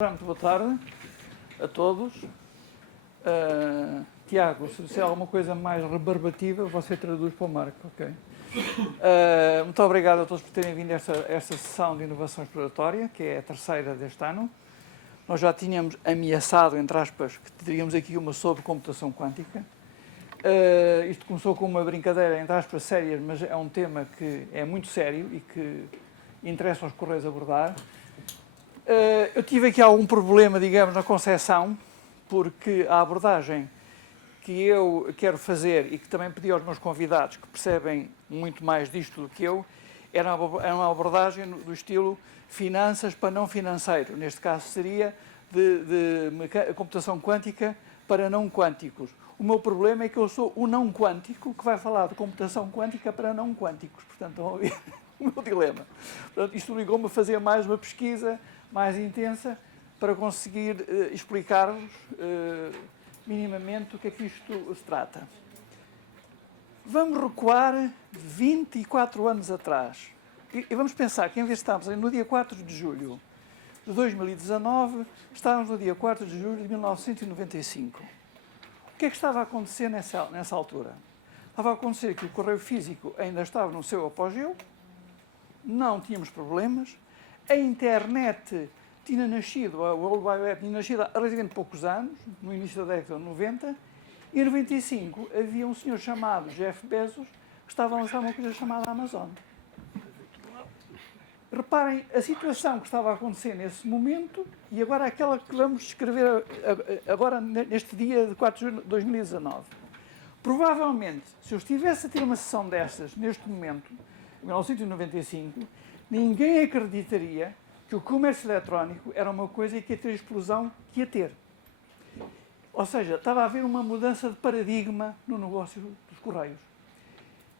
Muito boa tarde a todos. Tiago, se disser alguma coisa mais rebarbativa, você traduz para o Marco, ok? Muito obrigado a todos por terem vindo a esta sessão de inovação exploratória, que é a terceira deste ano. Nós já tínhamos ameaçado, entre aspas, que teríamos aqui uma sobre computação quântica. Isto começou com uma brincadeira, entre aspas, séria, mas é um tema que é muito sério e que interessa aos Correios abordar. Eu tive aqui algum problema, digamos, na concepção, porque a abordagem que eu quero fazer e que também pedi aos meus convidados, que percebem muito mais disto do que eu, era uma abordagem do estilo finanças para não financeiro. Neste caso seria de computação quântica para não quânticos. O meu problema é que eu sou o não quântico que vai falar de computação quântica para não quânticos. Portanto, vão ouvir o meu dilema. Portanto, isto obrigou-me a fazer mais uma pesquisa mais intensa para conseguir explicar-vos minimamente o que é que isto se trata. Vamos recuar 24 anos atrás e vamos pensar que em vez de estarmos no dia 4 de julho de 2019, estávamos no dia 4 de julho de 1995. O que é que estava a acontecer nessa altura? Estava a acontecer que o correio físico ainda estava no seu apogeu, não tínhamos problemas, a internet tinha nascido, a World Wide Web tinha nascido há relativamente poucos anos, no início da década de 90, e em 95 havia um senhor chamado Jeff Bezos que estava a lançar uma coisa chamada Amazon. Reparem a situação que estava a acontecer nesse momento e agora aquela que vamos descrever agora neste dia de 4 de junho de 2019. Provavelmente, se eu estivesse a ter uma sessão destas neste momento, em 1995, ninguém acreditaria que o comércio eletrónico era uma coisa que ia ter a explosão que ia ter. Ou seja, estava a haver uma mudança de paradigma no negócio dos correios.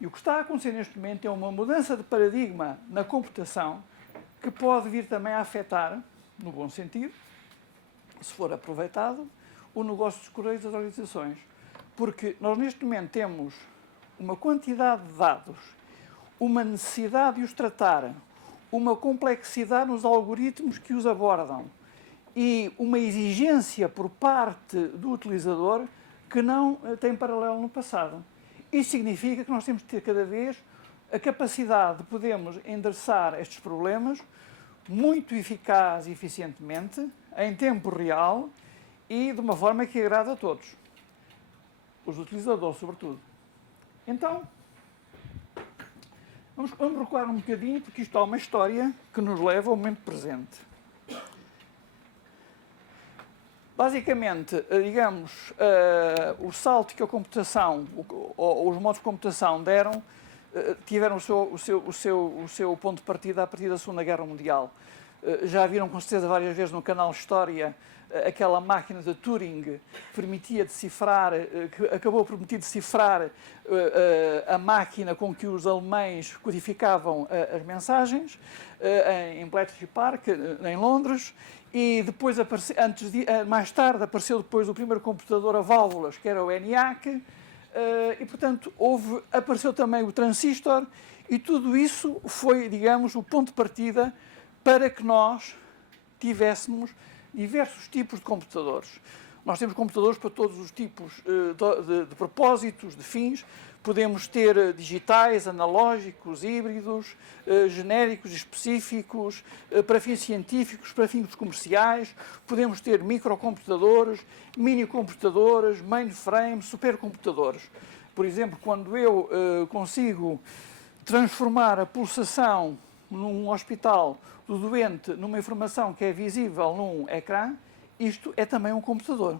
E o que está a acontecer neste momento é uma mudança de paradigma na computação que pode vir também a afetar, no bom sentido, se for aproveitado, o negócio dos correios e das organizações. Porque nós neste momento temos uma quantidade de dados, uma necessidade de os tratar, uma complexidade nos algoritmos que os abordam e uma exigência por parte do utilizador que não tem paralelo no passado. Isso significa que nós temos de ter cada vez a capacidade de podermos endereçar estes problemas muito eficaz e eficientemente, em tempo real e de uma forma que agrade a todos, os utilizadores sobretudo. Então, vamos recuar um bocadinho, porque isto há uma história que nos leva ao momento presente. Basicamente, digamos, o salto que a computação, ou os modos de computação deram, tiveram o seu ponto de partida a partir da Segunda Guerra Mundial. Já viram com certeza várias vezes no canal História aquela máquina de Turing que permitia decifrar, que acabou por permitir decifrar a máquina com que os alemães codificavam as mensagens em Bletchley Park, em Londres, e depois mais tarde apareceu depois o primeiro computador a válvulas, que era o ENIAC, e portanto apareceu também o transistor, e tudo isso foi, digamos, o ponto de partida para que nós tivéssemos diversos tipos de computadores. Nós temos computadores para todos os tipos de propósitos, de fins. Podemos ter digitais, analógicos, híbridos, genéricos, específicos, para fins científicos, para fins comerciais. Podemos ter microcomputadores, minicomputadores, mainframes, supercomputadores. Por exemplo, quando eu consigo transformar a pulsação num hospital do doente numa informação que é visível num ecrã, isto é também um computador.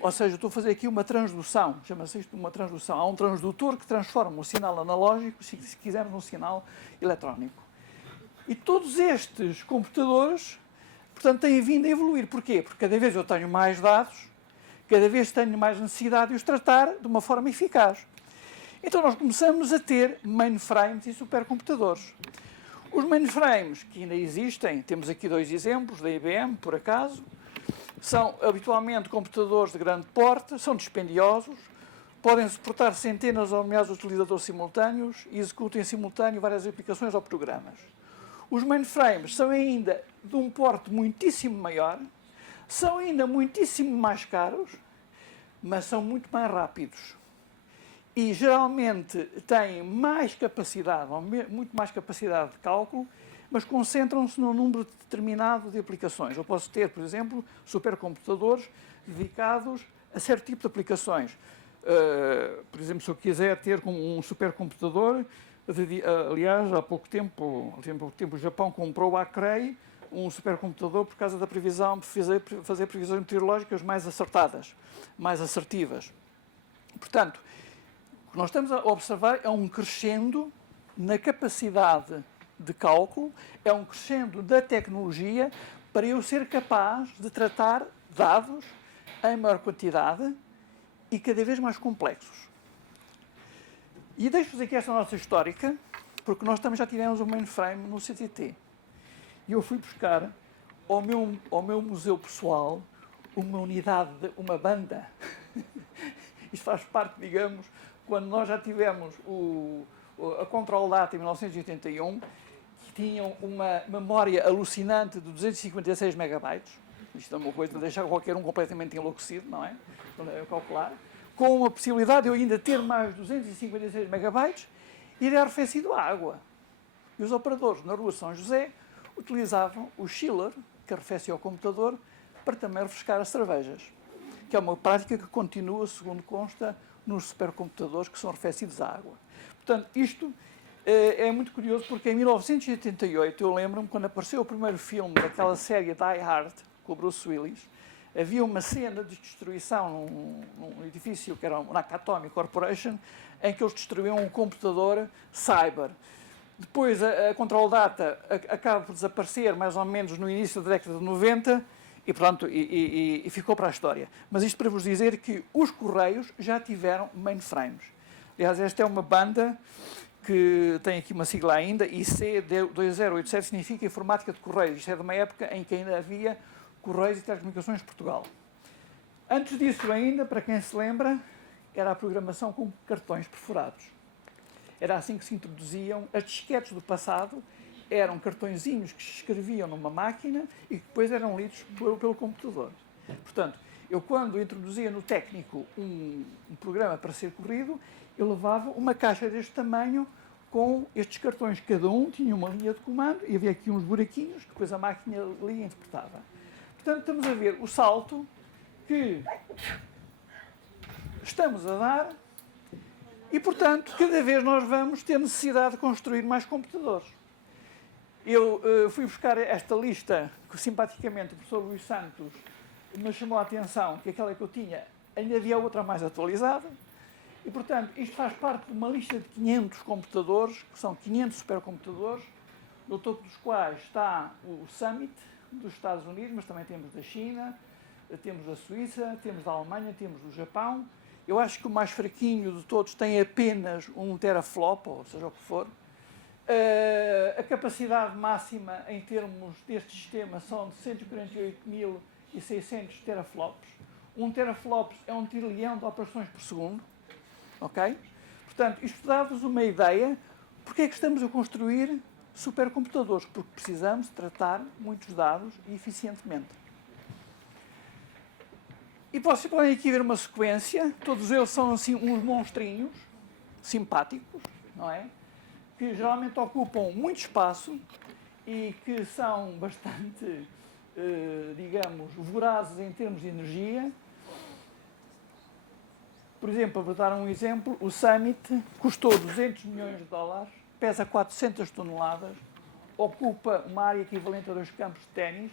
Ou seja, estou a fazer aqui uma transdução, chama-se isto uma transdução. Há um transdutor que transforma o sinal analógico, se quisermos, num sinal eletrónico. E todos estes computadores, portanto, têm vindo a evoluir. Porquê? Porque cada vez eu tenho mais dados, cada vez tenho mais necessidade de os tratar de uma forma eficaz. Então nós começamos a ter mainframes e supercomputadores. Os mainframes que ainda existem, temos aqui dois exemplos da IBM, por acaso, são habitualmente computadores de grande porte, são dispendiosos, podem suportar centenas ou milhares de utilizadores simultâneos e executam em simultâneo várias aplicações ou programas. Os mainframes são ainda de um porte muitíssimo maior, são ainda muitíssimo mais caros, mas são muito mais rápidos. E geralmente têm mais capacidade, ou muito mais capacidade de cálculo, mas concentram-se num número determinado de aplicações. Eu posso ter, por exemplo, supercomputadores dedicados a certo tipo de aplicações. Por exemplo, se eu quiser ter um supercomputador, aliás, há pouco tempo o Japão comprou a Cray, um supercomputador por causa da previsão de fazer previsões meteorológicas mais acertadas, mais assertivas. Portanto, o que nós estamos a observar é um crescendo na capacidade de cálculo, é um crescendo da tecnologia para eu ser capaz de tratar dados em maior quantidade e cada vez mais complexos. E deixo-vos aqui esta nota histórica, porque nós também já tivemos um mainframe no CTT. E eu fui buscar ao meu museu pessoal uma unidade, uma banda. Isto faz parte, digamos, quando nós já tivemos a Control Data em 1981, que tinham uma memória alucinante de 256 megabytes. Isto é uma coisa de deixar qualquer um completamente enlouquecido, não é? Calcular. Com uma possibilidade de eu ainda ter mais 256 megabytes e era arrefecido a água. E os operadores na rua São José utilizavam o chiller, que arrefecia o computador, para também refrescar as cervejas, que é uma prática que continua, segundo consta, nos supercomputadores que são arrefecidos à água. Portanto, isto é muito curioso, porque em 1988, eu lembro-me, quando apareceu o primeiro filme daquela série Die Hard, com o Bruce Willis, havia uma cena de destruição num edifício que era a Nakatomi Corporation, em que eles destruíam um computador cyber. Depois a Control Data acaba por desaparecer mais ou menos no início da década de 90 e, portanto, e ficou para a história. Mas isto para vos dizer que os Correios já tiveram mainframes. Aliás, esta é uma banda que tem aqui uma sigla ainda, IC2087, significa Informática de Correios. Isto é de uma época em que ainda havia Correios e Telecomunicações de Portugal. Antes disso ainda, para quem se lembra, era a programação com cartões perfurados. Era assim que se introduziam as disquetes do passado, eram cartõezinhos que se escreviam numa máquina e que depois eram lidos pelo computador. Portanto, eu quando introduzia no técnico um programa para ser corrido, eu levava uma caixa deste tamanho com estes cartões, cada um tinha uma linha de comando e havia aqui uns buraquinhos que depois a máquina lia e interpretava. Portanto, estamos a ver o salto que estamos a dar e, portanto, cada vez nós vamos ter necessidade de construir mais computadores. Eu fui buscar esta lista que, simpaticamente, o professor Luís Santos me chamou a atenção, que aquela que eu tinha, ainda havia outra mais atualizada, e, portanto, isto faz parte de uma lista de 500 computadores, que são 500 supercomputadores, no topo dos quais está o Summit dos Estados Unidos, mas também temos da China, temos da Suíça, temos da Alemanha, temos do Japão. Eu acho que o mais fraquinho de todos tem apenas 1 teraflop, ou seja o que for. A capacidade máxima em termos deste sistema são de 148.600 teraflops. 1 teraflop é 1 trilhão de operações por segundo. Ok? Portanto, isto dá-vos uma ideia porque é que estamos a construir supercomputadores, porque precisamos tratar muitos dados eficientemente. E vocês podem aqui ver uma sequência, todos eles são assim uns monstrinhos simpáticos, não é? Que geralmente ocupam muito espaço e que são bastante, digamos, vorazes em termos de energia. Por exemplo, para dar um exemplo, o Summit custou 200 milhões de dólares, pesa 400 toneladas, ocupa uma área equivalente a 2 campos de ténis,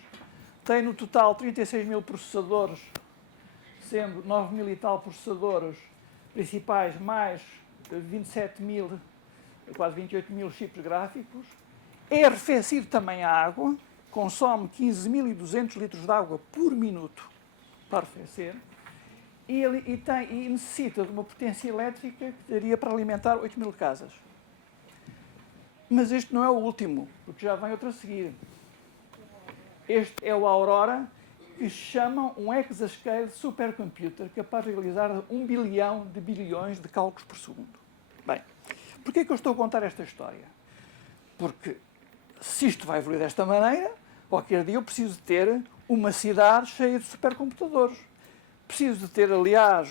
tem no total 36 mil processadores, sendo 9 mil e tal processadores principais, mais 27 mil, quase 28 mil chips gráficos. É arrefecido também a água, consome 15.200 litros de água por minuto para arrefecer e necessita de uma potência elétrica que daria para alimentar 8 mil casas. Mas este não é o último, porque já vem outro a seguir. Este é o Aurora, que chamam um exascale supercomputer capaz de realizar 1 bilhão de bilhões de cálculos por segundo. Bem, porquê é que eu estou a contar esta história? Porque se isto vai evoluir desta maneira, Qualquer dia eu preciso de ter uma cidade cheia de supercomputadores. Preciso de ter, aliás,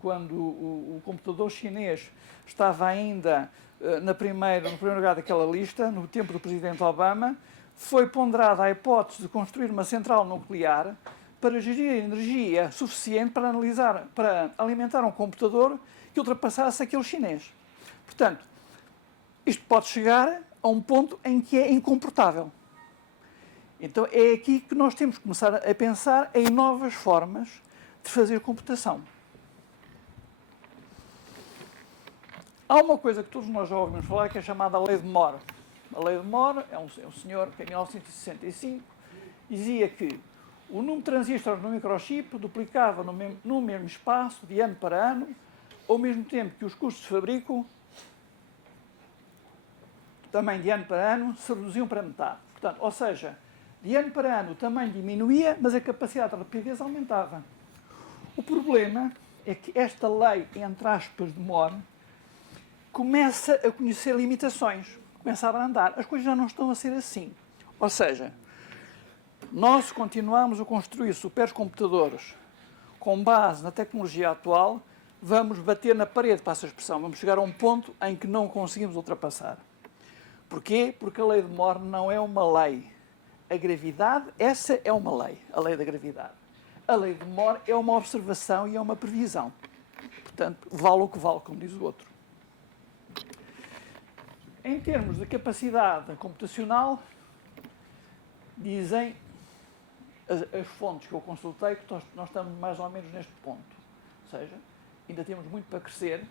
quando o computador chinês estava ainda no primeiro lugar daquela lista, no tempo do presidente Obama, foi ponderada a hipótese de construir uma central nuclear para gerir energia suficiente para alimentar um computador que ultrapassasse aquele chinês. Portanto, isto pode chegar a um ponto em que é incomportável. Então é aqui que nós temos que começar a pensar em novas formas de fazer computação. Há uma coisa que todos nós já ouvimos falar que é chamada a Lei de Moore. A Lei de Moore é um senhor que em 1965 dizia que o número de transistores no microchip duplicava no mesmo espaço, de ano para ano, ao mesmo tempo que os custos de fabrico, também de ano para ano, se reduziam para metade. Portanto, ou seja, de ano para ano o tamanho diminuía, mas a capacidade de rapidez aumentava. O problema é que esta lei, entre aspas, de Moore, começa a conhecer limitações, começa a abrandar. As coisas já não estão a ser assim. Ou seja, nós continuamos a construir supercomputadores com base na tecnologia atual, vamos bater na parede, passa a expressão, vamos chegar a um ponto em que não conseguimos ultrapassar. Porquê? Porque a lei de Moore não é uma lei. A gravidade, essa é uma lei, a lei da gravidade. A lei de Moore é uma observação e é uma previsão. Portanto, vale o que vale, como diz o outro. Em termos de capacidade computacional, dizem as fontes que eu consultei que nós estamos mais ou menos neste ponto. Ou seja, ainda temos muito para crescer.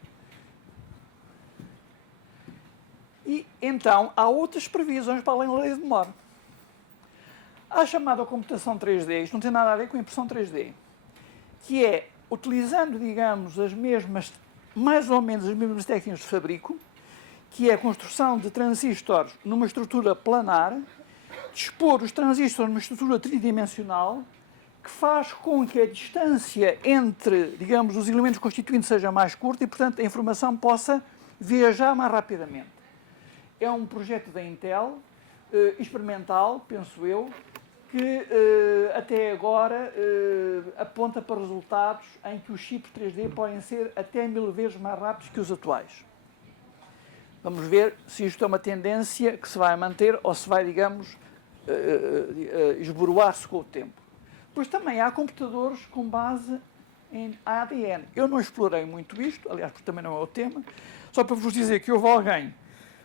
E então há outras previsões para além da lei de Moore. Há a chamada computação 3D, isto não tem nada a ver com a impressão 3D, que é, utilizando, digamos, mais ou menos as mesmas técnicas de fabrico, que é a construção de transistores numa estrutura planar, dispor os transistores numa estrutura tridimensional, que faz com que a distância entre, digamos, os elementos constituintes seja mais curta e, portanto, a informação possa viajar mais rapidamente. É um projeto da Intel, experimental, penso eu, que até agora aponta para resultados em que os chips 3D podem ser até 1000 vezes mais rápidos que os atuais. Vamos ver se isto é uma tendência que se vai manter ou se vai, digamos, esboroar-se com o tempo. Pois também há computadores com base em ADN. Eu não explorei muito isto, aliás, porque também não é o tema, só para vos dizer que houve alguém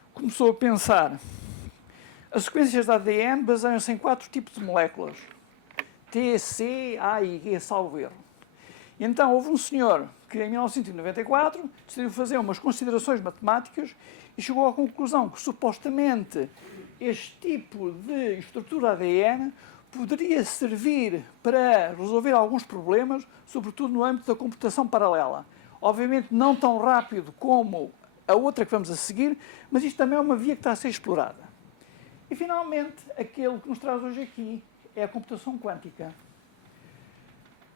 que começou a pensar. As sequências de ADN baseiam-se em 4 tipos de moléculas. T, C, A e G, salvo erro. E então houve um senhor que em 1994 decidiu fazer umas considerações matemáticas e chegou à conclusão que supostamente este tipo de estrutura ADN poderia servir para resolver alguns problemas, sobretudo no âmbito da computação paralela. Obviamente não tão rápido como a outra que vamos a seguir, mas isto também é uma via que está a ser explorada. E, finalmente, aquele que nos traz hoje aqui é a computação quântica.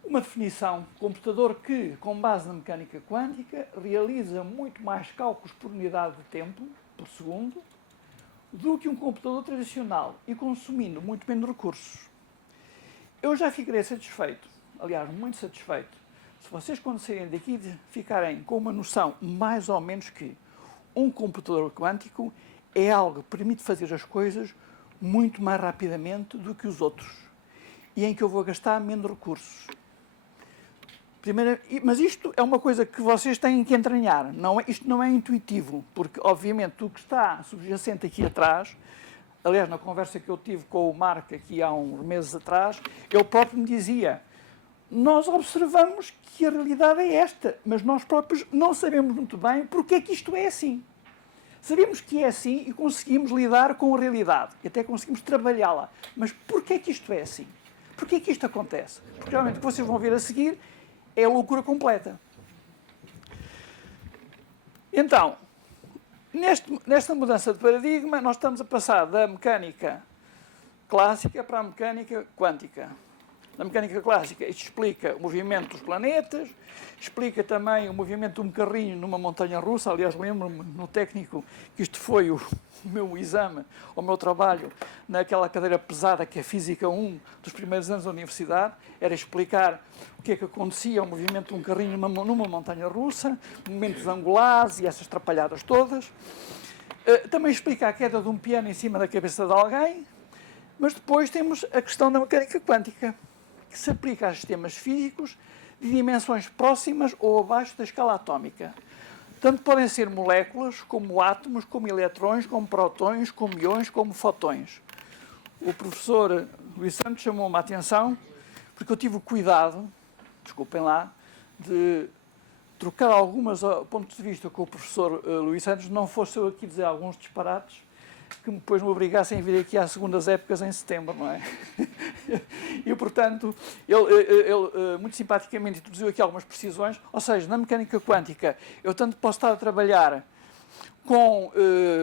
Uma definição, computador que, com base na mecânica quântica, realiza muito mais cálculos por unidade de tempo, por segundo, do que um computador tradicional e consumindo muito menos recursos. Eu já ficarei satisfeito, aliás, muito satisfeito, se vocês, quando saírem daqui, ficarem com uma noção mais ou menos que um computador quântico é algo que permite fazer as coisas muito mais rapidamente do que os outros e em que eu vou gastar menos recursos. Mas isto é uma coisa que vocês têm que entranhar. Isto não é intuitivo, porque, obviamente, o que está subjacente aqui atrás, aliás, na conversa que eu tive com o Marco aqui há uns meses atrás, ele próprio me dizia: nós observamos que a realidade é esta, mas nós próprios não sabemos muito bem porque é que isto é assim. Sabemos que é assim e conseguimos lidar com a realidade, e até conseguimos trabalhá-la. Mas porquê é que isto é assim? Porquê é que isto acontece? Porque realmente o que vocês vão ver a seguir é a loucura completa. Então, nesta mudança de paradigma, nós estamos a passar da mecânica clássica para a mecânica quântica. Na mecânica clássica, isto explica o movimento dos planetas, explica também o movimento de um carrinho numa montanha russa. Aliás, lembro-me no técnico que isto foi o meu exame, o meu trabalho naquela cadeira pesada que é Física 1 dos primeiros anos da universidade, era explicar o que é que acontecia ao movimento de um carrinho numa montanha russa, momentos angulares e essas trapalhadas todas. Também explica a queda de um piano em cima da cabeça de alguém, mas depois temos a questão da mecânica quântica, que se aplica a sistemas físicos de dimensões próximas ou abaixo da escala atómica. Tanto podem ser moléculas, como átomos, como eletrões, como prótons, como íons, como fotões. O professor Luís Santos chamou-me a atenção, porque eu tive o cuidado, desculpem lá, de trocar algumas pontos de vista com o professor Luís Santos, não fosse eu aqui dizer alguns disparates, que depois me obrigassem a vir aqui às segundas épocas em setembro, não é? E, portanto, ele muito simpaticamente introduziu aqui algumas precisões, ou seja, na mecânica quântica, eu tanto posso estar a trabalhar com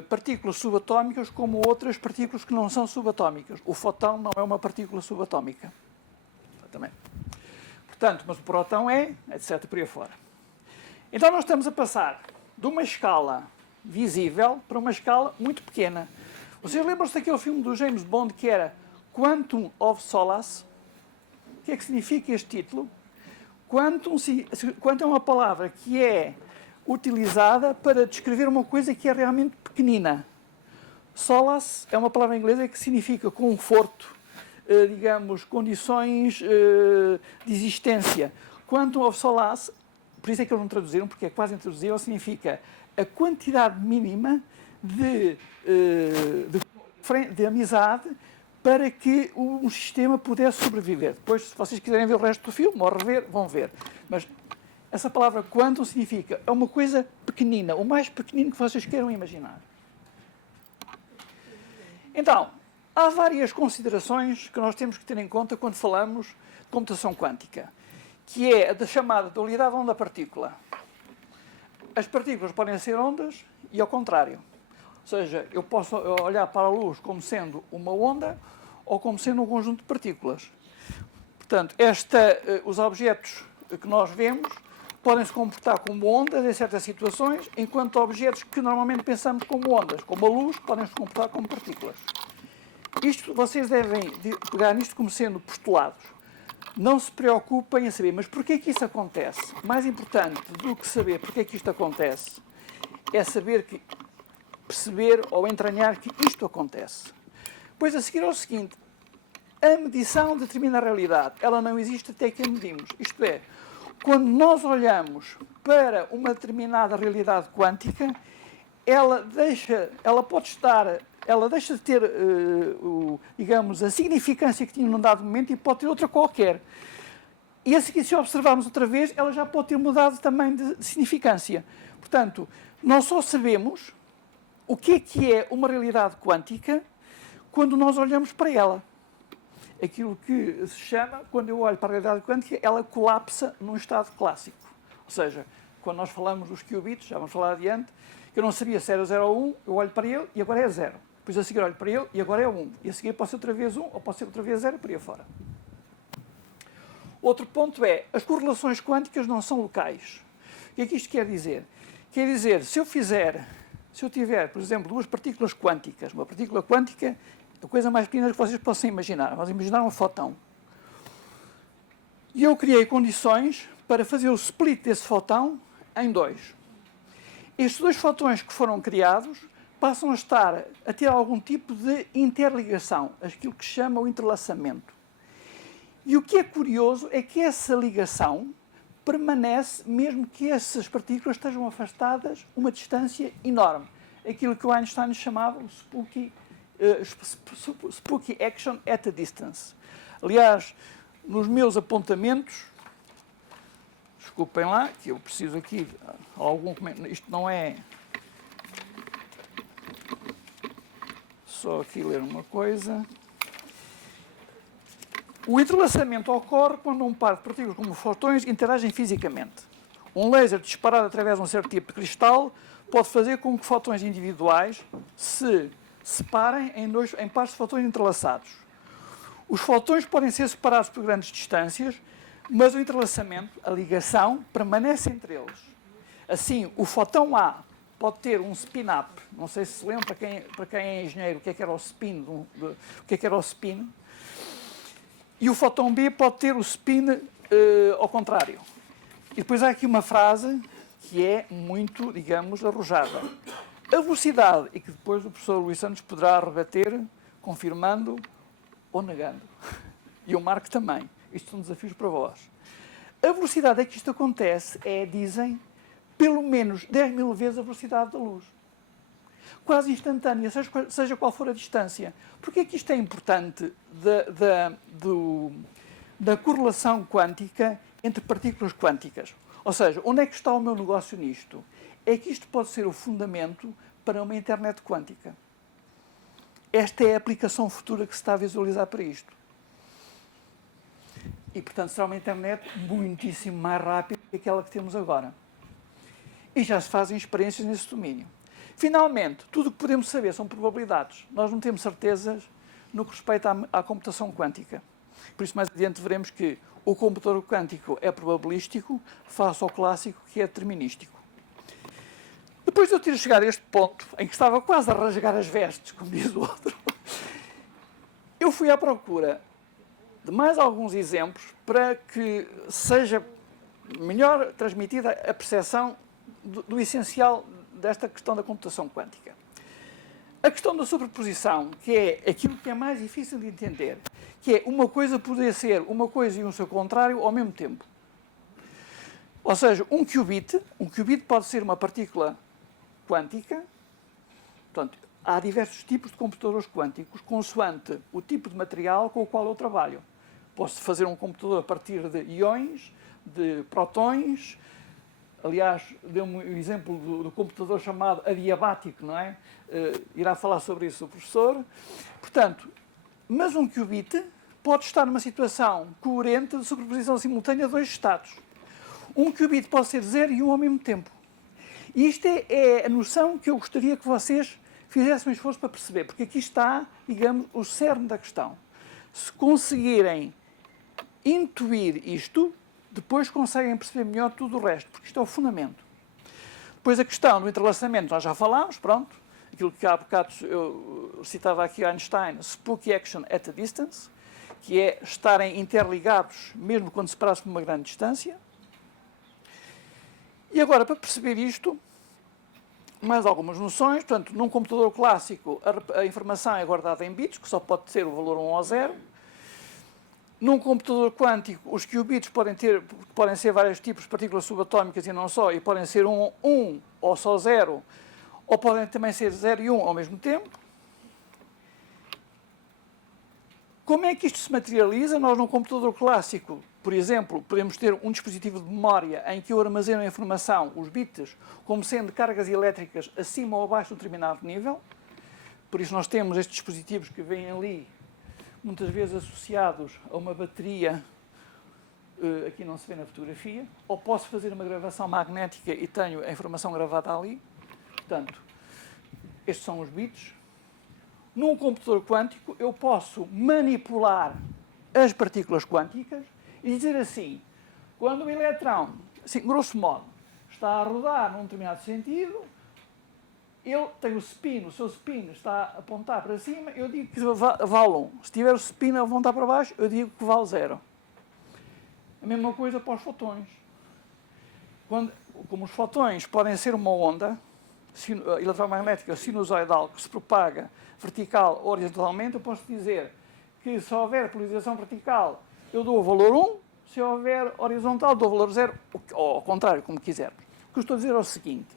partículas subatómicas como outras partículas que não são subatómicas. O fotão não é uma partícula subatómica. Exatamente. Portanto, mas o próton é, etc. por aí fora. Então nós estamos a passar de uma escala visível para uma escala muito pequena. Vocês lembram-se daquele filme do James Bond que era Quantum of Solace? O que é que significa este título? Quantum é uma palavra que é utilizada para descrever uma coisa que é realmente pequenina. Solace é uma palavra inglesa que significa conforto, digamos, condições de existência. Quantum of Solace, por isso é que eles não traduziram, porque é quase intraduzível, significa a quantidade mínima de amizade para que um sistema pudesse sobreviver. Depois, se vocês quiserem ver o resto do filme, ou rever, vão ver. Mas essa palavra quantum significa é uma coisa pequenina, o mais pequenino que vocês queiram imaginar. Então, há várias considerações que nós temos que ter em conta quando falamos de computação quântica, que é a da chamada dualidade onda-partícula. As partículas podem ser ondas e ao contrário. Ou seja, eu posso olhar para a luz como sendo uma onda ou como sendo um conjunto de partículas. Portanto, os objetos que nós vemos podem se comportar como ondas em certas situações, enquanto objetos que normalmente pensamos como ondas, como a luz, podem se comportar como partículas. Isto, vocês devem pegar nisto como sendo postulados. Não se preocupem em saber, mas porquê que isso acontece? Mais importante do que saber porquê que isto acontece, é perceber ou entranhar que isto acontece. Pois a seguir é o seguinte, a medição determina a realidade, ela não existe até que a medimos. Isto é, quando nós olhamos para uma determinada realidade quântica, ela deixa de ter, digamos, a significância que tinha num dado momento e pode ter outra qualquer. E a seguir, se observarmos outra vez, ela já pode ter mudado também de significância. Portanto, nós só sabemos o que é uma realidade quântica quando nós olhamos para ela. Aquilo que se chama, quando eu olho para a realidade quântica, ela colapsa num estado clássico. Ou seja, quando nós falamos dos qubits, já vamos falar adiante, eu não sabia se era 0 ou 1, eu olho para ele e agora é 0. Depois a seguir olho para ele e agora é 1. E a seguir pode ser outra vez 1 ou pode ser outra vez 0, por aí fora. Outro ponto é, as correlações quânticas não são locais. O que é que isto quer dizer? Quer dizer, se eu tiver, por exemplo, duas partículas quânticas, uma partícula quântica é a coisa mais pequena que vocês possam imaginar. Vamos imaginar um fotão. E eu criei condições para fazer o split desse fotão em dois. Estes dois fotões que foram criados passam a ter algum tipo de interligação, aquilo que se chama o entrelaçamento. E o que é curioso é que essa ligação permanece mesmo que essas partículas estejam afastadas uma distância enorme. Aquilo que o Einstein chamava o spooky action at a distance. Aliás, nos meus apontamentos, desculpem lá, que eu preciso aqui de algum comentário, isto não é só aqui ler uma coisa. O entrelaçamento ocorre quando um par de partículas como fotões interagem fisicamente. Um laser disparado através de um certo tipo de cristal pode fazer com que fotões individuais se separem em pares de fotões entrelaçados. Os fotões podem ser separados por grandes distâncias, mas o entrelaçamento, a ligação, permanece entre eles. Assim, o fotão A pode ter um spin-up, não sei se lembra para quem é engenheiro o que era o spin, o que era o spin, e o fotão B pode ter o spin ao contrário. E depois há aqui uma frase que é muito, digamos, arrojada. A velocidade, e que depois o professor Luís Santos poderá rebater, confirmando ou negando. E o Marco também. Isto são desafios para vós. A velocidade a que isto acontece é, dizem, pelo menos 10.000 vezes a velocidade da luz. Quase instantânea, seja qual for a distância. Porquê é que isto é importante da correlação quântica entre partículas quânticas? Ou seja, onde é que está o meu negócio nisto? É que isto pode ser o fundamento para uma internet quântica. Esta é a aplicação futura que se está a visualizar para isto. E, portanto, será uma internet muitíssimo mais rápida que aquela que temos agora. E já se fazem experiências nesse domínio. Finalmente, tudo o que podemos saber são probabilidades. Nós não temos certezas no que respeita à computação quântica. Por isso, mais adiante, veremos que o computador quântico é probabilístico face ao clássico, que é determinístico. Depois de eu ter chegado a este ponto, em que estava quase a rasgar as vestes, como diz o outro, eu fui à procura de mais alguns exemplos para que seja melhor transmitida a percepção do essencial desta questão da computação quântica. A questão da sobreposição, que é aquilo que é mais difícil de entender, que é uma coisa poder ser uma coisa e um seu contrário ao mesmo tempo. Ou seja, um qubit pode ser uma partícula quântica. Portanto, há diversos tipos de computadores quânticos, consoante o tipo de material com o qual eu trabalho. Posso fazer um computador a partir de íons, de prótons. Aliás, deu-me o exemplo do computador chamado adiabático, não é? Irá falar sobre isso o professor. Portanto, mas um qubit pode estar numa situação coerente de sobreposição simultânea de dois estados. Um qubit pode ser 0 e 1 ao mesmo tempo. E isto é a noção que eu gostaria que vocês fizessem um esforço para perceber, porque aqui está, digamos, o cerne da questão. Se conseguirem intuir isto, depois conseguem perceber melhor tudo o resto, porque isto é o fundamento. Depois a questão do entrelaçamento, nós já falámos, pronto, aquilo que há bocado eu citava aqui Einstein, spooky action at a distance, que é estarem interligados, mesmo quando separados por uma grande distância. E agora, para perceber isto, mais algumas noções. Portanto, num computador clássico, a informação é guardada em bits, que só pode ter o valor 1 ou 0. Num computador quântico, os qubits podem ser vários tipos de partículas subatómicas e não só, e podem ser 1 ou só 0, ou podem também ser 0 e 1 ao mesmo tempo. Como é que isto se materializa? Nós, num computador clássico, por exemplo, podemos ter um dispositivo de memória em que eu armazeno a informação, os bits, como sendo cargas elétricas acima ou abaixo de um determinado nível. Por isso nós temos estes dispositivos que vêm ali, muitas vezes associados a uma bateria, aqui não se vê na fotografia, ou posso fazer uma gravação magnética e tenho a informação gravada ali. Portanto, estes são os bits. Num computador quântico, eu posso manipular as partículas quânticas e dizer assim, quando o elétron, assim, grosso modo, está a rodar num determinado sentido, ele tem o seu spin está a apontar para cima, eu digo que vale 1. Se tiver o spin a apontar para baixo, eu digo que vale 0. A mesma coisa para os fotões. Como os fotões podem ser uma onda eletromagnética sinusoidal que se propaga vertical ou horizontalmente, eu posso dizer que se houver polarização vertical, eu dou o valor 1, se houver horizontal, dou o valor 0, ou ao contrário, como quisermos. O que eu estou a dizer é o seguinte,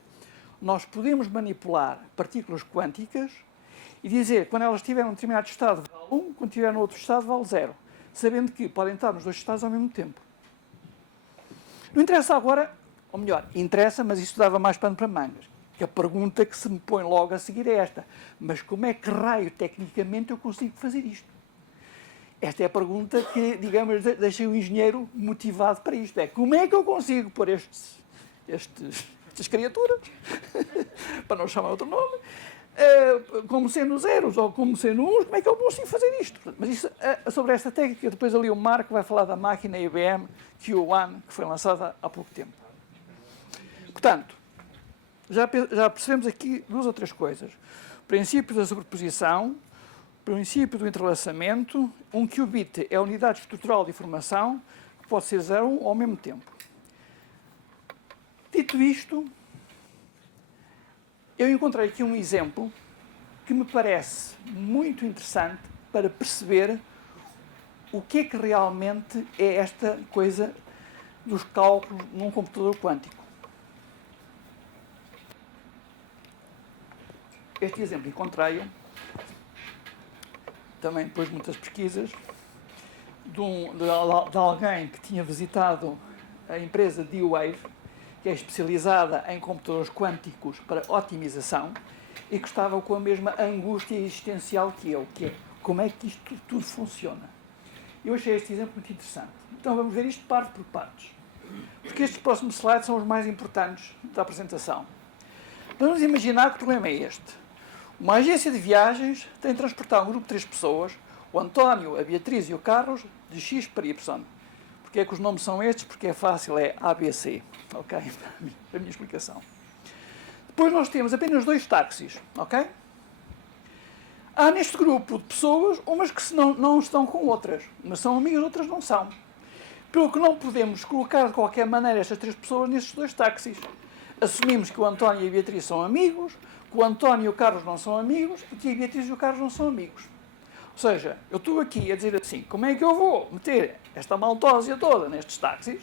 nós podemos manipular partículas quânticas e dizer que quando elas estiverem num determinado estado vale 1, quando estiver no outro estado vale 0, sabendo que podem estar nos dois estados ao mesmo tempo. Não interessa agora, ou melhor, interessa, mas isso dava mais pano para mangas. Que a pergunta que se me põe logo a seguir é esta. Mas como é que raio, tecnicamente, eu consigo fazer isto? Esta é a pergunta que, digamos, deixei o engenheiro motivado para isto. É como é que eu consigo pôr estas criaturas, para não chamar outro nome, como sendo zeros ou como sendo uns, como é que eu consigo fazer isto? Mas isso, sobre esta técnica, depois ali o Marco vai falar da máquina IBM Q1, que foi lançada há pouco tempo. Portanto, já percebemos aqui duas ou três coisas. O princípio da sobreposição, o princípio do entrelaçamento, um qubit é a unidade estrutural de informação, que pode ser zero ao mesmo tempo. Dito isto, eu encontrei aqui um exemplo que me parece muito interessante para perceber o que é que realmente é esta coisa dos cálculos num computador quântico. Este exemplo encontrei-o, também depois de muitas pesquisas, de alguém que tinha visitado a empresa D-Wave, que é especializada em computadores quânticos para otimização, e que estava com a mesma angústia existencial que eu, que é como é que isto tudo funciona. Eu achei este exemplo muito interessante. Então vamos ver isto parte por partes, porque estes próximos slides são os mais importantes da apresentação. Vamos imaginar que o problema é este. Uma agência de viagens tem de transportar um grupo de 3 pessoas, o António, a Beatriz e o Carlos, de X para Y. Porquê é que os nomes são estes? Porque é fácil, é ABC. Ok? A minha explicação. Depois nós temos apenas 2 táxis. Ok? Há neste grupo de pessoas umas que não estão com outras. Umas são amigas, outras não são. Pelo que não podemos colocar de qualquer maneira estas 3 pessoas nestes 2 táxis. Assumimos que o António e a Beatriz são amigos, que o António e o Carlos não são amigos e que a Beatriz e o Carlos não são amigos. Ou seja, eu estou aqui a dizer assim, como é que eu vou meter esta maltósia toda nestes táxis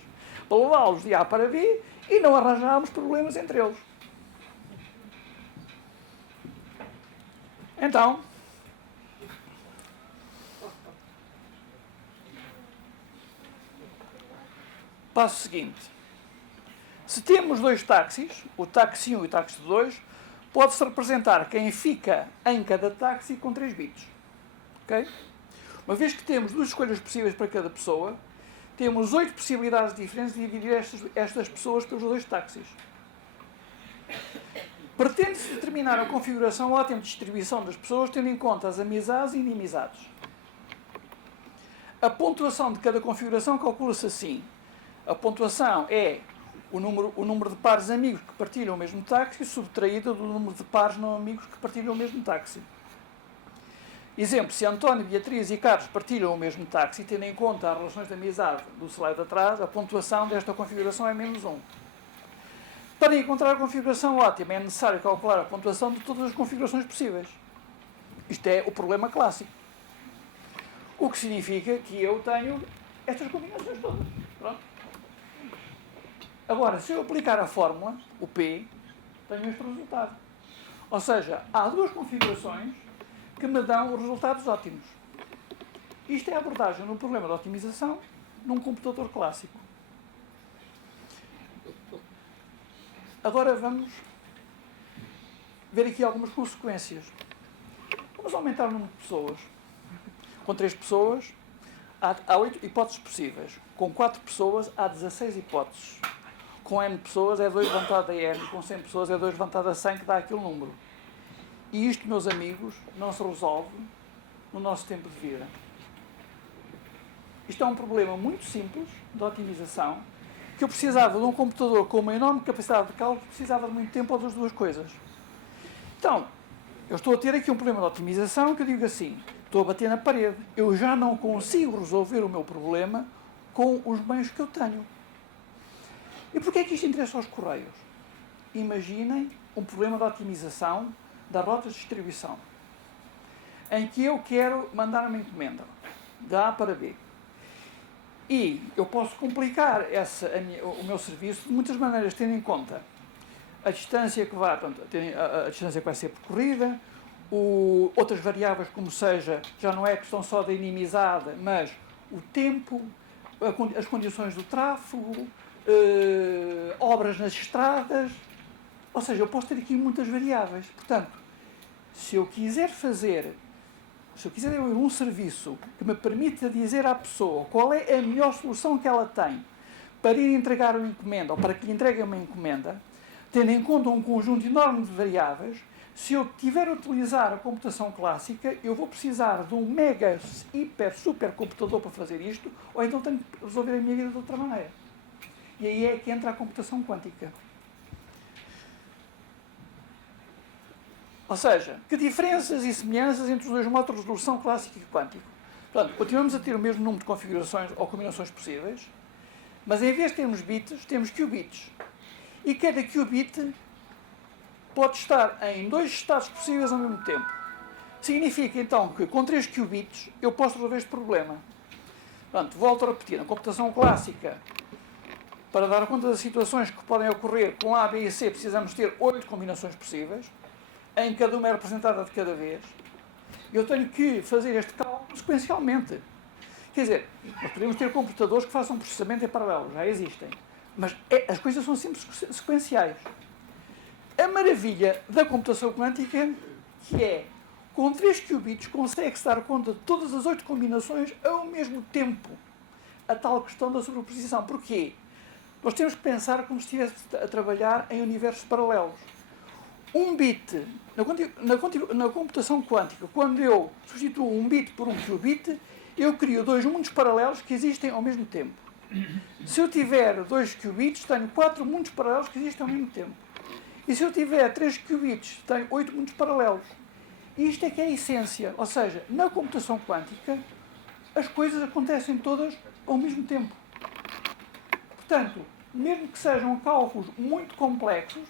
para levá-los de A para B e não arranjarmos problemas entre eles? Então, passo seguinte. Se temos 2 táxis, o táxi 1 e o táxi 2, pode-se representar quem fica em cada táxi com 3 bits. Okay? Uma vez que temos 2 escolhas possíveis para cada pessoa, temos 8 possibilidades diferentes de dividir estas pessoas pelos 2 táxis. Pretende-se determinar a configuração ótima de distribuição das pessoas, tendo em conta as amizades e inimizades. A pontuação de cada configuração calcula-se assim. A pontuação é o número de pares amigos que partilham o mesmo táxi subtraído do número de pares não amigos que partilham o mesmo táxi. Exemplo, se António, Beatriz e Carlos partilham o mesmo táxi, tendo em conta as relações de amizade do slide atrás, a pontuação desta configuração é menos 1. Para encontrar a configuração ótima, é necessário calcular a pontuação de todas as configurações possíveis. Isto é o problema clássico. O que significa que eu tenho estas combinações todas. Pronto. Agora, se eu aplicar a fórmula, o P, tenho este resultado. Ou seja, há 2 configurações que me dão resultados ótimos. Isto é a abordagem no problema de otimização num computador clássico. Agora vamos ver aqui algumas consequências. Vamos aumentar o número de pessoas. Com 3 pessoas, há 8 hipóteses possíveis. Com 4 pessoas, há 16 hipóteses. Com N pessoas é 2 levantado a N, com 100 pessoas é 2 levantado a 100, que dá aquele número. E isto, meus amigos, não se resolve no nosso tempo de vida. Isto é um problema muito simples de otimização, que eu precisava de um computador com uma enorme capacidade de cálculo, precisava de muito tempo ou das 2 coisas. Então, eu estou a ter aqui um problema de otimização que eu digo assim, estou a bater na parede, eu já não consigo resolver o meu problema com os meios que eu tenho. E porquê é que isto interessa aos Correios? Imaginem um problema de otimização das rotas de distribuição, em que eu quero mandar uma encomenda de A para B. E eu posso complicar o meu serviço de muitas maneiras, tendo em conta a distância que vai, portanto, a distância que vai ser percorrida, outras variáveis como seja, já não é questão só da inimizade, mas o tempo, as condições do tráfego, obras nas estradas, ou seja, eu posso ter aqui muitas variáveis. Portanto, se eu quiser um serviço que me permita dizer à pessoa qual é a melhor solução que ela tem para ir entregar uma encomenda ou para que lhe entreguem uma encomenda, tendo em conta um conjunto enorme de variáveis, Se eu tiver a utilizar a computação clássica, eu vou precisar de um mega, hiper, super computador para fazer isto, ou então tenho que resolver a minha vida de outra maneira. E aí é que entra a computação quântica. Ou seja, que diferenças e semelhanças entre os dois modos de resolução clássico e quântico? Portanto, continuamos a ter o mesmo número de configurações ou combinações possíveis, mas em vez de termos bits, temos qubits. E cada qubit pode estar em dois estados possíveis ao mesmo tempo. Significa, então, que com 3 qubits eu posso resolver este problema. Portanto, volto a repetir, na computação clássica, para dar conta das situações que podem ocorrer com A, B e C, precisamos ter 8 combinações possíveis, em cada uma é representada de cada vez. Eu tenho que fazer este cálculo sequencialmente. Quer dizer, nós podemos ter computadores que façam processamento em paralelo, já existem. Mas as coisas são sempre sequenciais. A maravilha da computação quântica, que é, com 3 qubits, consegue-se dar conta de todas as 8 combinações ao mesmo tempo. A tal questão da sobreposição. Porquê? Nós temos que pensar como se estivesse a trabalhar em universos paralelos. Um bit, na computação quântica, quando eu substituo um bit por um qubit, eu crio 2 mundos paralelos que existem ao mesmo tempo. Se eu tiver 2 qubits, tenho 4 mundos paralelos que existem ao mesmo tempo. E se eu tiver 3 qubits, tenho 8 mundos paralelos. E isto é que é a essência. Ou seja, na computação quântica, as coisas acontecem todas ao mesmo tempo. Portanto, mesmo que sejam cálculos muito complexos,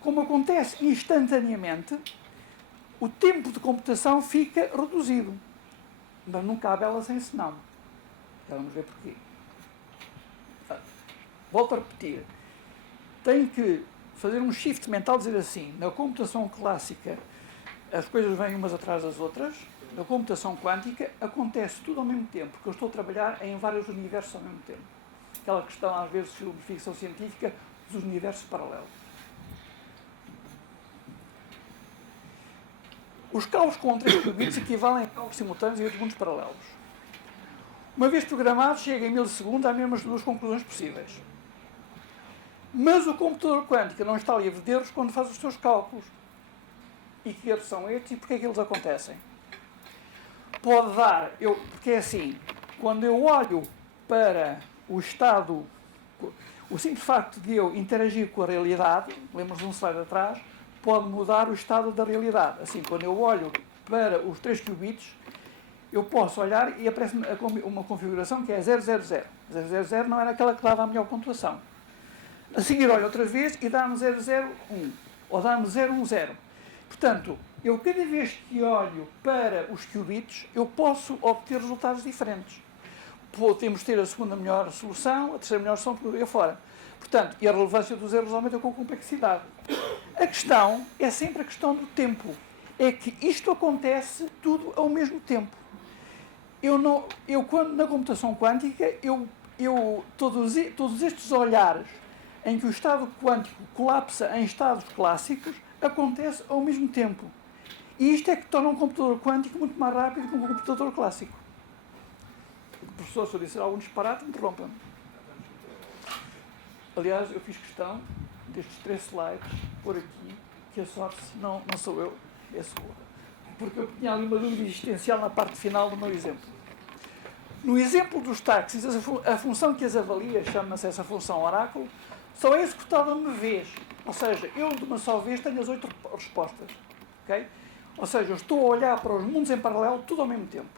como acontece instantaneamente, o tempo de computação fica reduzido. Mas nunca há bela sem senão. Vamos ver porquê. Volto a repetir. Tenho que fazer um shift mental, dizer assim, na computação clássica as coisas vêm umas atrás das outras, na computação quântica acontece tudo ao mesmo tempo, porque eu estou a trabalhar em vários universos ao mesmo tempo. Aquela questão, às vezes, de ficção científica dos universos paralelos. Os cálculos com 3 qubits equivalem a cálculos simultâneos e 8 mundos paralelos. Uma vez programado, chega em milissegundos às mesmas 2 conclusões possíveis. Mas o computador quântico não está livre de erros quando faz os seus cálculos. E que erros são estes e porquê é que eles acontecem? Pode dar, porque é assim, quando eu olho para o estado, o simples facto de eu interagir com a realidade, lembro-nos de um slide atrás, pode mudar o estado da realidade. Assim, quando eu olho para os 3 qubits, eu posso olhar e aparece-me uma configuração que é 000. 000 não era aquela que dava a melhor pontuação. A seguir olho outra vez e dá-me 001 ou dá-me 010. Portanto, eu cada vez que olho para os qubits, eu posso obter resultados diferentes. Podemos ter a segunda melhor solução, a terceira melhor solução, por aí afora. Portanto, e a relevância dos erros aumenta com complexidade. A questão é sempre a questão do tempo. É que isto acontece tudo ao mesmo tempo. Quando na computação quântica, todos estes olhares em que o estado quântico colapsa em estados clássicos, acontece ao mesmo tempo. E isto é que torna um computador quântico muito mais rápido que um computador clássico. O professor, se eu disser algum disparate, interrompa-me. Aliás, eu fiz questão destes 3 slides, por aqui, que a sorte não sou eu, é sua. Porque eu tinha ali uma dúvida existencial na parte final do meu exemplo. No exemplo dos táxis, a função que as avalia, chama-se essa função oráculo, só é executada uma vez. Ou seja, eu de uma só vez tenho as 8 respostas. Okay? Ou seja, eu estou a olhar para os mundos em paralelo tudo ao mesmo tempo.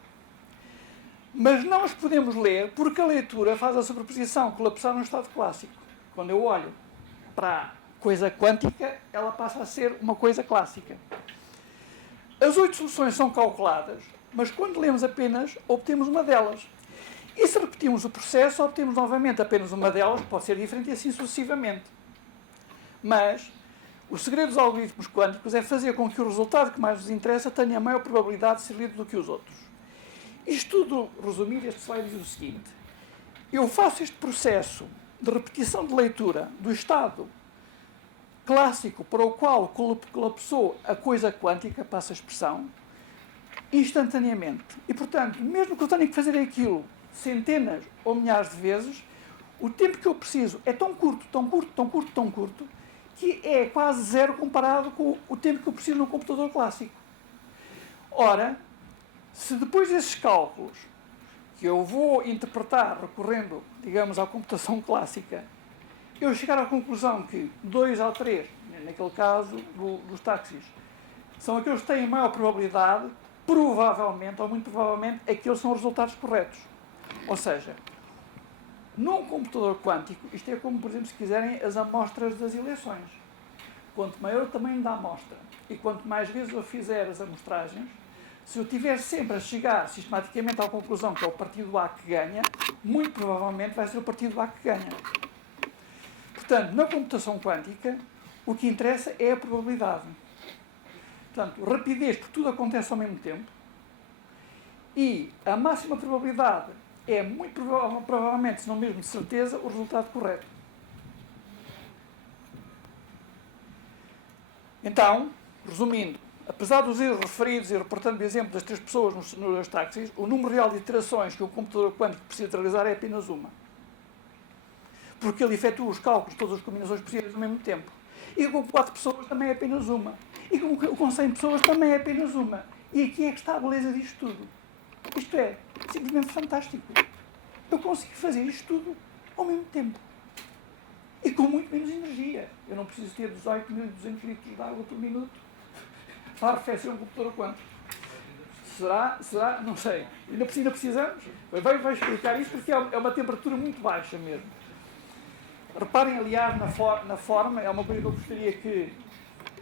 Mas não os podemos ler porque a leitura faz a sobreposição colapsar no estado clássico. Quando eu olho para a coisa quântica, ela passa a ser uma coisa clássica. As 8 soluções são calculadas, mas quando lemos apenas, obtemos uma delas. E se repetirmos o processo, obtemos novamente apenas uma delas, que pode ser diferente e assim sucessivamente. Mas o segredo dos algoritmos quânticos é fazer com que o resultado que mais nos interessa tenha a maior probabilidade de ser lido do que os outros. Isto tudo, resumido, este slide diz o seguinte. Eu faço este processo de repetição de leitura do estado clássico para o qual colapsou a coisa quântica, passa a expressão, instantaneamente. E, portanto, mesmo que eu tenha que fazer aquilo centenas ou milhares de vezes, o tempo que eu preciso é tão curto, que é quase zero comparado com o tempo que eu preciso num computador clássico. Ora, se depois desses cálculos, que eu vou interpretar recorrendo, digamos, à computação clássica, eu chegar à conclusão que 2 ou 3, naquele caso dos táxis, são aqueles que têm maior probabilidade, provavelmente, ou muito provavelmente, aqueles são os resultados corretos. Ou seja, num computador quântico, isto é como, por exemplo, se quiserem, as amostras das eleições. Quanto maior o tamanho da amostra e quanto mais vezes eu fizer as amostragens, se eu tiver sempre a chegar sistematicamente à conclusão que é o partido A que ganha, muito provavelmente vai ser o partido A que ganha. Portanto, na computação quântica, o que interessa é a probabilidade. Portanto, rapidez, porque tudo acontece ao mesmo tempo, e a máxima probabilidade é muito provavelmente, se não mesmo de certeza, o resultado correto. Então, resumindo, apesar dos erros referidos e reportando o exemplo das 3 pessoas nos táxis, o número real de iterações que um computador quântico precisa realizar é apenas uma. Porque ele efetua os cálculos de todas as combinações possíveis ao mesmo tempo. E com 4 pessoas também é apenas uma. E com 100 pessoas também é apenas uma. E aqui é que está a beleza disto tudo. Isto é simplesmente fantástico. Eu consigo fazer isto tudo ao mesmo tempo. E com muito menos energia. Eu não preciso ter 18.200 litros de água por minuto para arrefecer um computador quântico. Será? Não sei. Ainda precisamos? Vai explicar isso porque é uma temperatura muito baixa mesmo. Reparem, aliás, na forma, é uma coisa que eu gostaria que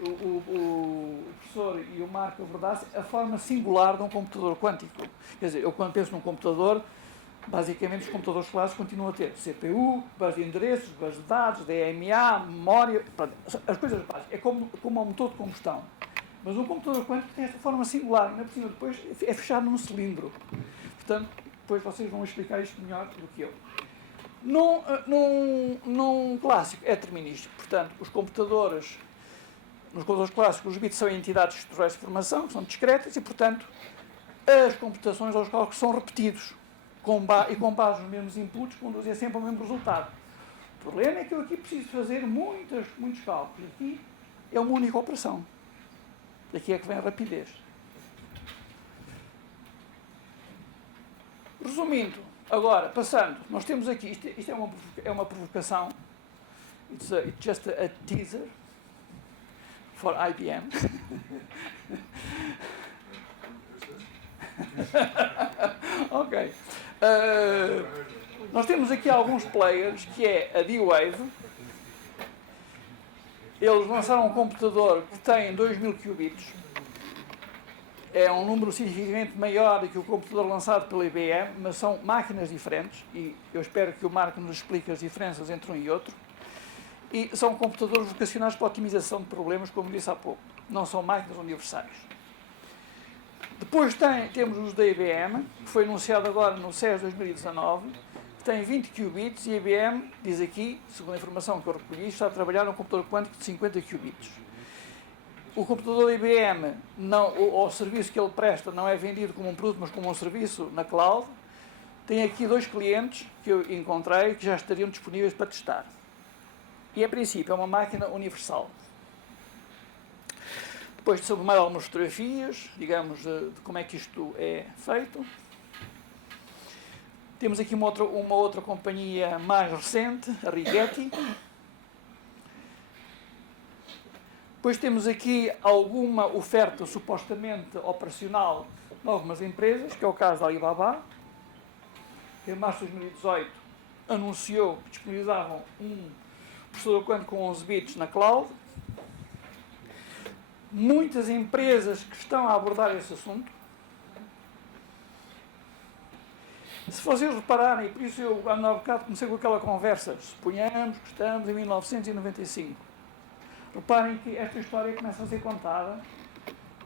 o professor e o Marco abordassem, a forma singular de um computador quântico. Quer dizer, eu quando penso num computador, basicamente os computadores clássicos continuam a ter CPU, base de endereços, base de dados, DMA, memória, as coisas básicas. É como um motor de combustão. Mas um computador quântico tem esta forma singular, ainda por cima depois é fechado num cilindro. Portanto, depois vocês vão explicar isto melhor do que eu. Num clássico é determinístico. Portanto, nos computadores clássicos, os bits são entidades estruturais de informação, que são discretas e, portanto, as computações ou os cálculos são repetidos e com base nos mesmos inputs conduzem sempre ao mesmo resultado. O problema é que eu aqui preciso fazer muitos cálculos. Aqui é uma única operação. Daqui é que vem a rapidez. Resumindo, agora, passando, nós temos aqui, isto é uma provocação, it's just a teaser for IBM. Ok. Nós temos aqui alguns players, que é a D-Wave. Eles lançaram um computador que tem 2000 qubits. É um número significativamente maior do que o computador lançado pela IBM, mas são máquinas diferentes, e eu espero que o Marco nos explique as diferenças entre um e outro. E são computadores vocacionados para a otimização de problemas, como disse há pouco. Não são máquinas universais. Depois temos os da IBM, que foi anunciado agora no CES 2019, que tem 20 qubits, e a IBM diz aqui, segundo a informação que eu recolhi, está a trabalhar num computador quântico de 50 qubits. O computador da IBM, o serviço que ele presta não é vendido como um produto, mas como um serviço na cloud. Tem aqui 2 clientes que eu encontrei que já estariam disponíveis para testar. E, a princípio, é uma máquina universal. Depois, sobre mais algumas fotografias, digamos, de como é que isto é feito. Temos aqui uma outra companhia mais recente, a Rigetti. Depois temos aqui alguma oferta supostamente operacional de algumas empresas, que é o caso da Alibaba, que em março de 2018 anunciou que disponibilizavam um processador quântico com 11 bits na cloud. Muitas empresas que estão a abordar esse assunto. Se vocês repararem, e por isso eu há bocado comecei com aquela conversa, suponhamos que estamos em 1995. Reparem que esta história começa a ser contada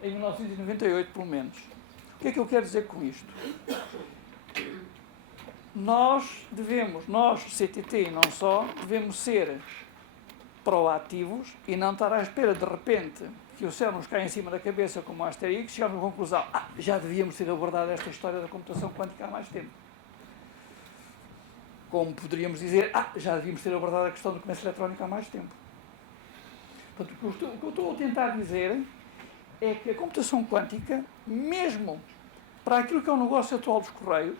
em 1998, pelo menos. O que é que eu quero dizer com isto? Nós, CTT e não só, devemos ser proativos e não estar à espera, de repente, que o céu nos caia em cima da cabeça como um Asterix, e chegarmos à conclusão, já devíamos ter abordado esta história da computação quântica há mais tempo. Como poderíamos dizer, já devíamos ter abordado a questão do comércio eletrónico há mais tempo. Portanto, o que eu estou a tentar dizer é que a computação quântica, mesmo para aquilo que é o negócio atual dos Correios,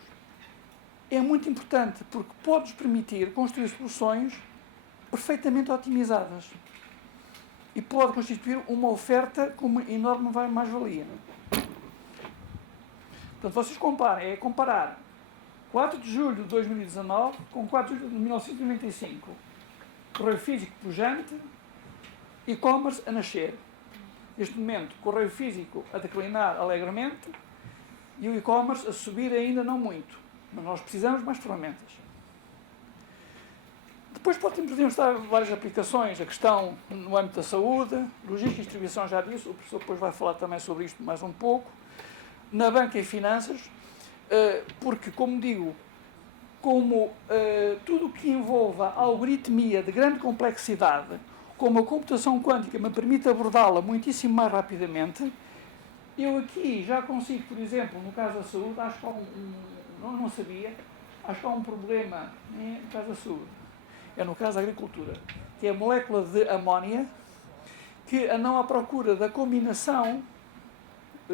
é muito importante, porque pode-nos permitir construir soluções perfeitamente otimizadas e pode constituir uma oferta com uma enorme mais-valia. Portanto, vocês comparem, é comparar 4 de julho de 2019 com 4 de julho de 1995. Correio físico pujante, e-commerce a nascer. Neste momento, correio físico a declinar alegremente e o e-commerce a subir ainda não muito. Mas nós precisamos de mais ferramentas. Depois podemos estar várias aplicações, a questão no âmbito da saúde, logística e distribuição, já disse, o professor depois vai falar também sobre isto mais um pouco, na banca e finanças, porque, como digo, tudo o que envolva a algoritmia de grande complexidade, como a computação quântica me permite abordá-la muitíssimo mais rapidamente, eu aqui já consigo, por exemplo, no caso da saúde, acho que há não sabia, acho que há um problema no caso da saúde. É no caso da agricultura, que é a molécula de amónia, que não à procura da combinação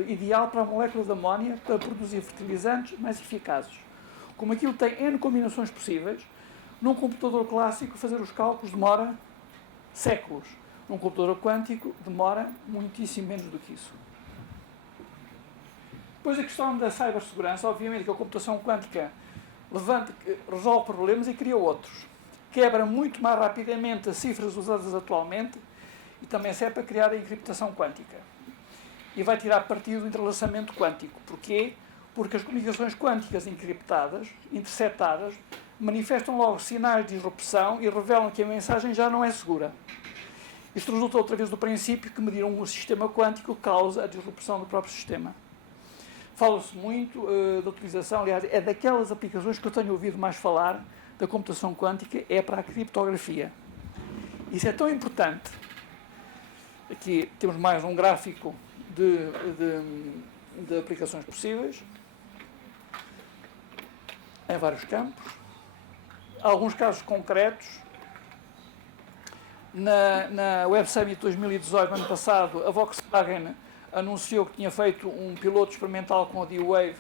ideal para a molécula de amónia para produzir fertilizantes mais eficazes. Como aquilo tem N combinações possíveis, num computador clássico fazer os cálculos demora séculos. Num computador quântico demora muitíssimo menos do que isso. Depois a questão da cibersegurança, obviamente que a computação quântica resolve problemas e cria outros. Quebra muito mais rapidamente as cifras usadas atualmente e também serve para criar a encriptação quântica. E vai tirar partido do entrelaçamento quântico. Porquê? Porque as comunicações quânticas encriptadas, interceptadas, manifestam logo sinais de disrupção e revelam que a mensagem já não é segura. Isto resulta outra vez do princípio que medir um sistema quântico causa a disrupção do próprio sistema. Fala-se muito da utilização, aliás, é daquelas aplicações que eu tenho ouvido mais falar da computação quântica, é para a criptografia. Isso é tão importante. Aqui temos mais um gráfico de aplicações possíveis, em vários campos. Alguns casos concretos. Na Web Summit 2018, ano passado, a Volkswagen anunciou que tinha feito um piloto experimental com a D-Wave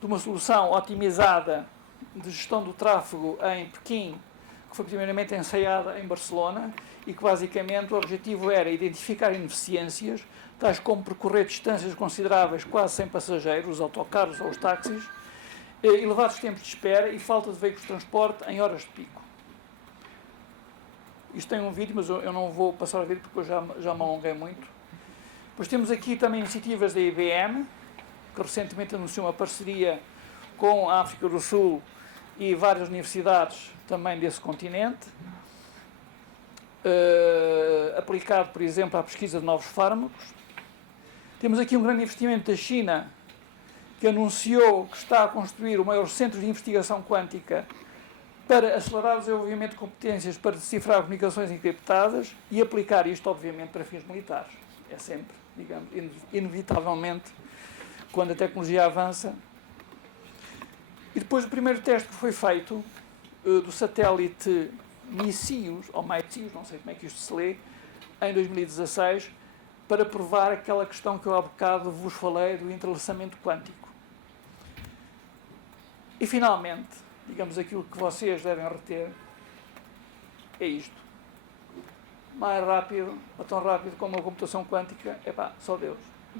de uma solução otimizada de gestão do tráfego em Pequim, que foi primeiramente ensaiada em Barcelona e que basicamente o objetivo era identificar ineficiências, tais como percorrer distâncias consideráveis quase sem passageiros, os autocarros ou os táxis, elevados tempos de espera e falta de veículos de transporte em horas de pico. Isto tem um vídeo, mas eu não vou passar o vídeo porque eu já me alonguei muito. Depois temos aqui também iniciativas da IBM, que recentemente anunciou uma parceria com a África do Sul e várias universidades também desse continente, aplicado, por exemplo, à pesquisa de novos fármacos. Temos aqui um grande investimento da China, que anunciou que está a construir o maior centro de investigação quântica para acelerar o desenvolvimento de competências para decifrar comunicações encriptadas e aplicar isto, obviamente, para fins militares. É sempre, digamos, inevitavelmente, quando a tecnologia avança. E depois o primeiro teste que foi feito do satélite MICIUS, ou MICIUS, não sei como é que isto se lê, em 2016, para provar aquela questão que eu há bocado vos falei do entrelaçamento quântico. E finalmente, digamos, aquilo que vocês devem reter é isto. Mais rápido, ou tão rápido como a computação quântica, só Deus.